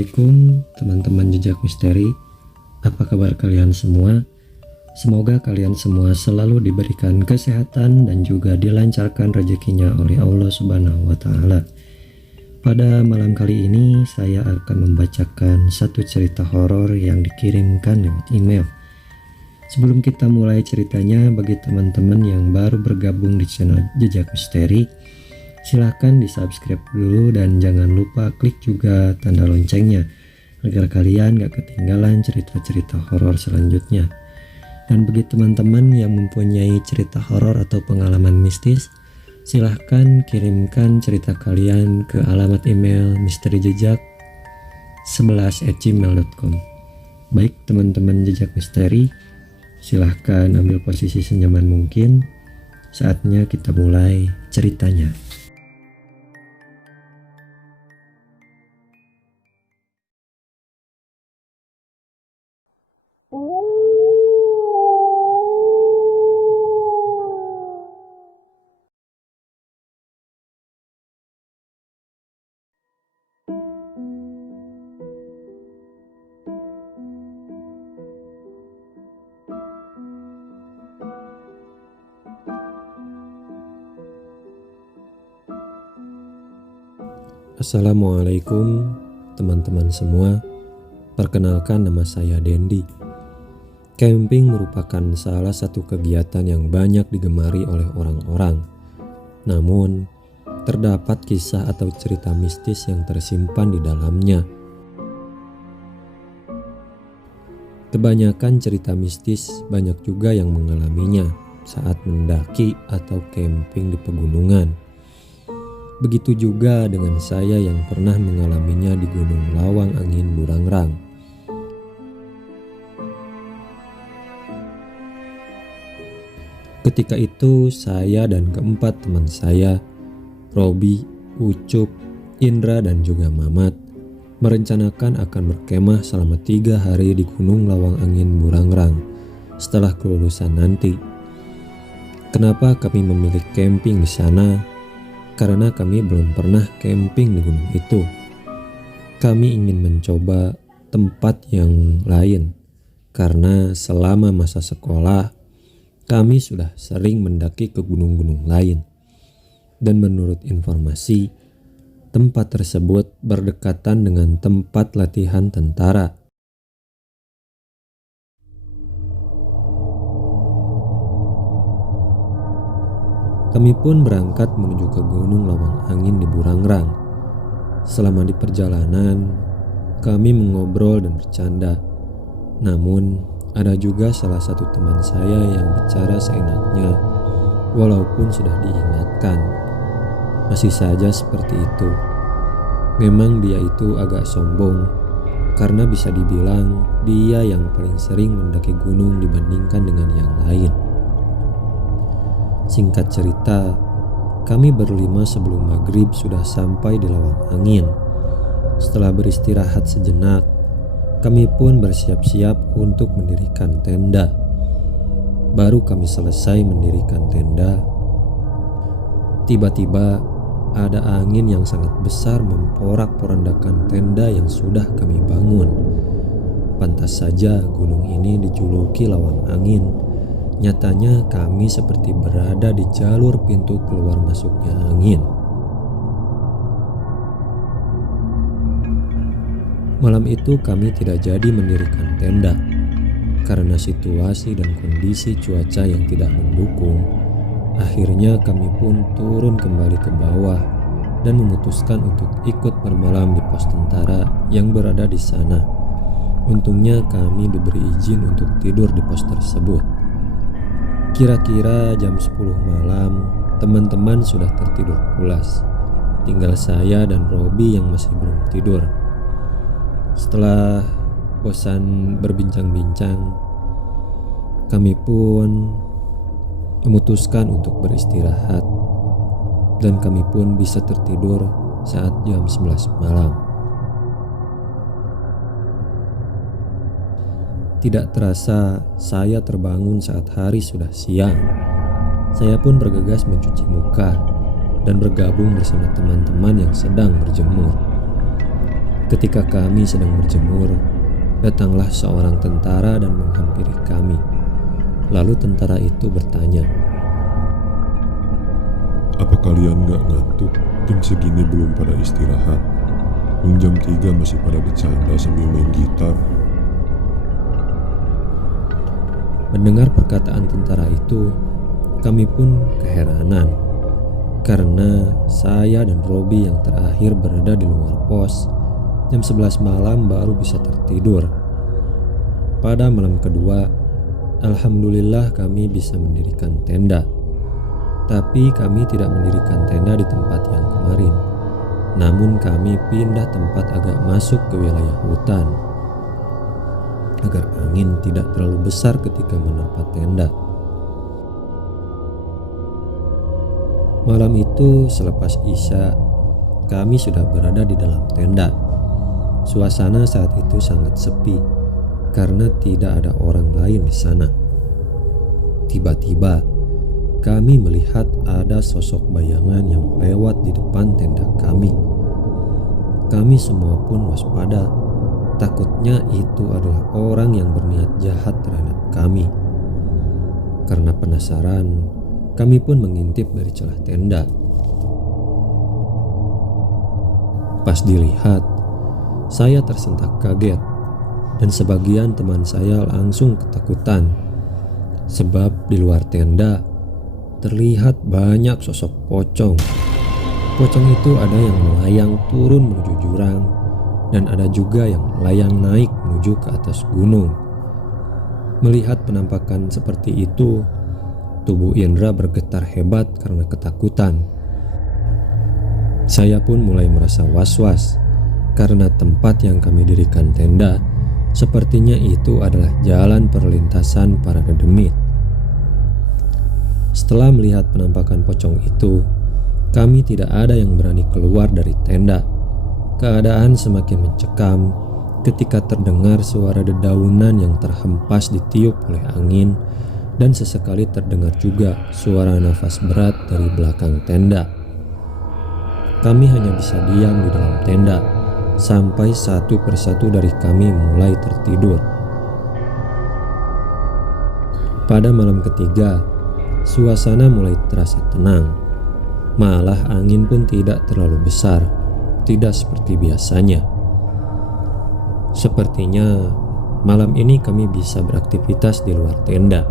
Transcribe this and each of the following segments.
Assalamualaikum teman-teman jejak misteri. Apa kabar kalian semua? Semoga kalian semua selalu diberikan kesehatan dan juga dilancarkan rezekinya oleh Allah Subhanahu wa Ta'ala. Pada malam kali ini saya akan membacakan satu cerita horor yang dikirimkan lewat email. Sebelum kita mulai ceritanya, bagi teman-teman yang baru bergabung di channel Jejak Misteri, silahkan di subscribe dulu dan jangan lupa klik juga tanda loncengnya agar kalian gak ketinggalan cerita-cerita horor selanjutnya. Dan bagi teman-teman yang mempunyai cerita horor atau pengalaman mistis, silahkan kirimkan cerita kalian ke alamat email misterijejak11@gmail.com. Baik teman-teman jejak misteri, silahkan ambil posisi senyaman mungkin. Saatnya kita mulai ceritanya. Assalamualaikum teman-teman semua. Perkenalkan, nama saya Dendi. Camping merupakan salah satu kegiatan yang banyak digemari oleh orang-orang. Namun, terdapat kisah atau cerita mistis yang tersimpan di dalamnya. Kebanyakan cerita mistis banyak juga yang mengalaminya saat mendaki atau camping di pegunungan. Begitu juga dengan saya yang pernah mengalaminya di Gunung Lawang Angin Burangrang. Ketika itu saya dan keempat teman saya, Robi, Ucup, Indra dan juga Mamat, merencanakan akan berkemah selama 3 hari di Gunung Lawang Angin Burangrang setelah kelulusan nanti. Kenapa kami memilih camping di sana? Karena kami belum pernah camping di gunung itu. Kami ingin mencoba tempat yang lain, karena selama masa sekolah kami sudah sering mendaki ke gunung-gunung lain. Dan menurut informasi, tempat tersebut berdekatan dengan tempat latihan tentara. Kami pun berangkat menuju ke Gunung Lawang Angin di Burangrang. Selama di perjalanan, kami mengobrol dan bercanda. Namun, ada juga salah satu teman saya yang bicara seenaknya, walaupun sudah diingatkan. Masih saja seperti itu. Memang dia itu agak sombong, karena bisa dibilang dia yang paling sering mendaki gunung dibandingkan dengan yang lain. Singkat cerita, kami berlima sebelum maghrib sudah sampai di Lawang Angin. Setelah beristirahat sejenak, kami pun bersiap-siap untuk mendirikan tenda. Baru kami selesai mendirikan tenda, tiba-tiba ada angin yang sangat besar memporak-porandakan tenda yang sudah kami bangun. Pantas saja gunung ini dijuluki Lawang Angin. Nyatanya kami seperti berada di jalur pintu keluar masuknya angin. Malam itu kami tidak jadi mendirikan tenda karena situasi dan kondisi cuaca yang tidak mendukung. Akhirnya kami pun turun kembali ke bawah dan memutuskan untuk ikut bermalam di pos tentara yang berada di sana. Untungnya kami diberi izin untuk tidur di pos tersebut. Kira-kira jam 10 malam, teman-teman sudah tertidur pulas. Tinggal saya dan Robi yang masih belum tidur. Setelah bosan berbincang-bincang, kami pun memutuskan untuk beristirahat. Dan kami pun bisa tertidur saat jam 11 malam. Tidak terasa saya terbangun saat hari sudah siang. Saya pun bergegas mencuci muka dan bergabung bersama teman-teman yang sedang berjemur. Ketika kami sedang berjemur, datanglah seorang tentara dan menghampiri kami. Lalu tentara itu bertanya, "Apa kalian gak ngantuk? Jam segini belum pada istirahat. Jam 3 masih pada bercanda sambil main gitar." Mendengar perkataan tentara itu, kami pun keheranan. Karena saya dan Robi yang terakhir berada di luar pos, jam 11 malam baru bisa tertidur. Pada malam kedua, alhamdulillah kami bisa mendirikan tenda. Tapi kami tidak mendirikan tenda di tempat yang kemarin. Namun kami pindah tempat agak masuk ke wilayah hutan agar angin tidak terlalu besar ketika menerpa tenda. Malam itu selepas Isya, kami sudah berada di dalam tenda. Suasana saat itu sangat sepi karena tidak ada orang lain di sana. Tiba-tiba kami melihat ada sosok bayangan yang lewat di depan tenda kami. Kami semua pun waspada. Takutnya itu adalah orang yang berniat jahat terhadap kami. Karena penasaran, kami pun mengintip dari celah tenda. Pas dilihat, saya tersentak kaget dan sebagian teman saya langsung ketakutan. Sebab di luar tenda terlihat banyak sosok pocong. Pocong itu ada yang melayang turun menuju jurang dan ada juga yang melayang naik menuju ke atas gunung. Melihat penampakan seperti itu, tubuh Indra bergetar hebat karena ketakutan. Saya pun mulai merasa was-was karena tempat yang kami dirikan tenda sepertinya itu adalah jalan perlintasan para dedemit. Setelah melihat penampakan pocong itu, kami tidak ada yang berani keluar dari tenda. Keadaan semakin mencekam ketika terdengar suara dedaunan yang terhempas ditiup oleh angin dan sesekali terdengar juga suara nafas berat dari belakang tenda. Kami hanya bisa diam di dalam tenda sampai satu persatu dari kami mulai tertidur. Pada malam ketiga, suasana mulai terasa tenang. Malah angin pun tidak terlalu besar, tidak seperti biasanya. Sepertinya malam ini kami bisa beraktivitas di luar tenda.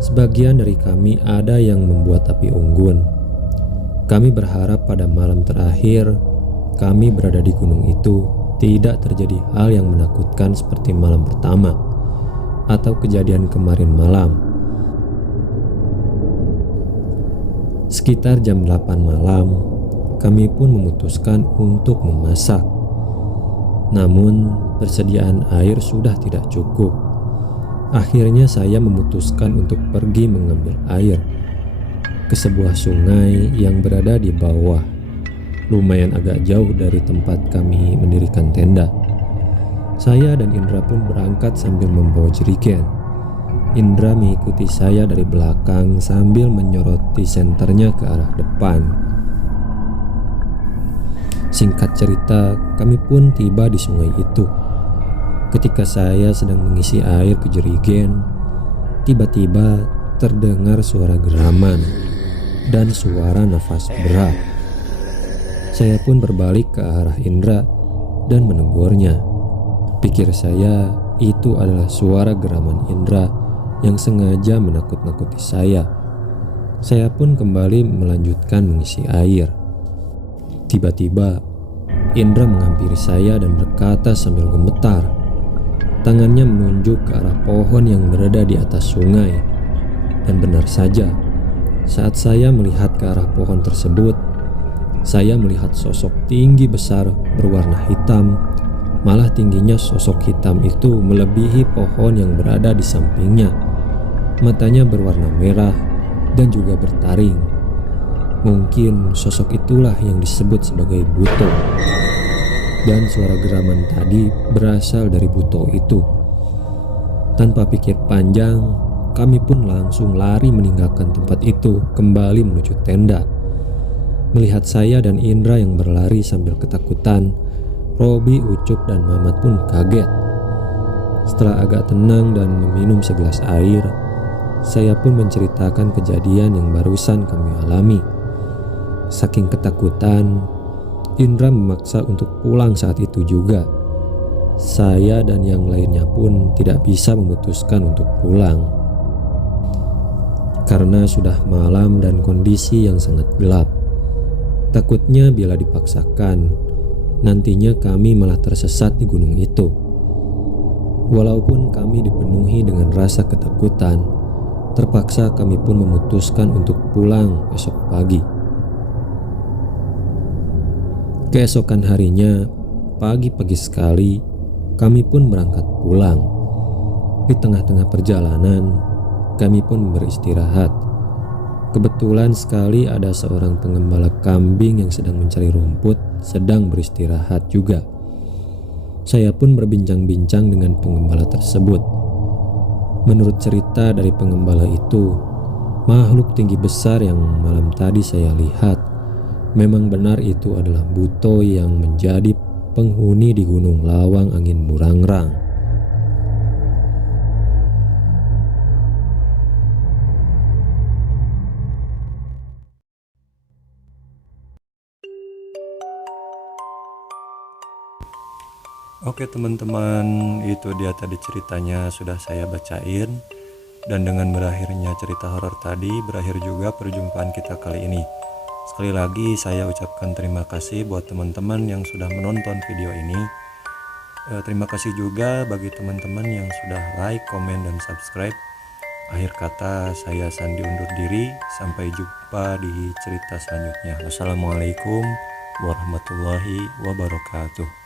Sebagian dari kami ada yang membuat api unggun. Kami berharap pada malam terakhir kami berada di gunung itu tidak terjadi hal yang menakutkan seperti malam pertama atau kejadian kemarin malam. Sekitar jam 8 malam, kami pun memutuskan untuk memasak. Namun, persediaan air sudah tidak cukup. Akhirnya saya memutuskan untuk pergi mengambil air ke sebuah sungai yang berada di bawah, lumayan agak jauh dari tempat kami mendirikan tenda. Saya dan Indra pun berangkat sambil membawa jerigen. Indra mengikuti saya dari belakang sambil menyoroti senternya ke arah depan. Singkat cerita, kami pun tiba di sungai itu. Ketika saya sedang mengisi air ke jerigen, tiba-tiba terdengar suara geraman dan suara nafas berat. Saya pun berbalik ke arah Indra dan menegurnya. Pikir saya itu adalah suara geraman Indra yang sengaja menakut-nakuti saya. Saya pun kembali melanjutkan mengisi air. Tiba-tiba Indra menghampiri saya dan berkata sambil gemetar. Tangannya menunjuk ke arah pohon yang berada di atas sungai. Dan benar saja, saat saya melihat ke arah pohon tersebut, saya melihat sosok tinggi besar berwarna hitam. Malah tingginya sosok hitam itu melebihi pohon yang berada di sampingnya. Matanya berwarna merah dan juga bertaring. Mungkin sosok itulah yang disebut sebagai Buto. Dan suara geraman tadi berasal dari Buto itu. Tanpa pikir panjang, kami pun langsung lari meninggalkan tempat itu kembali menuju tenda. Melihat saya dan Indra yang berlari sambil ketakutan, Robi, Ucup, dan Mamat pun kaget. Setelah agak tenang dan meminum segelas air, saya pun menceritakan kejadian yang barusan kami alami. Saking ketakutan, Indra memaksa untuk pulang saat itu juga. Saya dan yang lainnya pun tidak bisa memutuskan untuk pulang karena sudah malam dan kondisi yang sangat gelap. Takutnya bila dipaksakan, nantinya kami malah tersesat di gunung itu. Walaupun kami dipenuhi dengan rasa ketakutan, terpaksa kami pun memutuskan untuk pulang esok pagi. Keesokan harinya, pagi-pagi sekali, kami pun berangkat pulang. Di tengah-tengah perjalanan, kami pun beristirahat. Kebetulan sekali ada seorang pengembala kambing yang sedang mencari rumput, sedang beristirahat juga. Saya pun berbincang-bincang dengan pengembala tersebut. Menurut cerita dari pengembala itu, makhluk tinggi besar yang malam tadi saya lihat, memang benar itu adalah buto yang menjadi penghuni di Gunung Lawang Angin Burangrang. Oke teman-teman, itu dia tadi ceritanya sudah saya bacain. Dan dengan berakhirnya cerita horor tadi, berakhir juga perjumpaan kita kali ini. Sekali lagi saya ucapkan terima kasih buat teman-teman yang sudah menonton video ini. Terima kasih juga bagi teman-teman yang sudah like, komen, dan subscribe. Akhir kata saya Sandi undur diri. Sampai jumpa di cerita selanjutnya. Wassalamualaikum warahmatullahi wabarakatuh.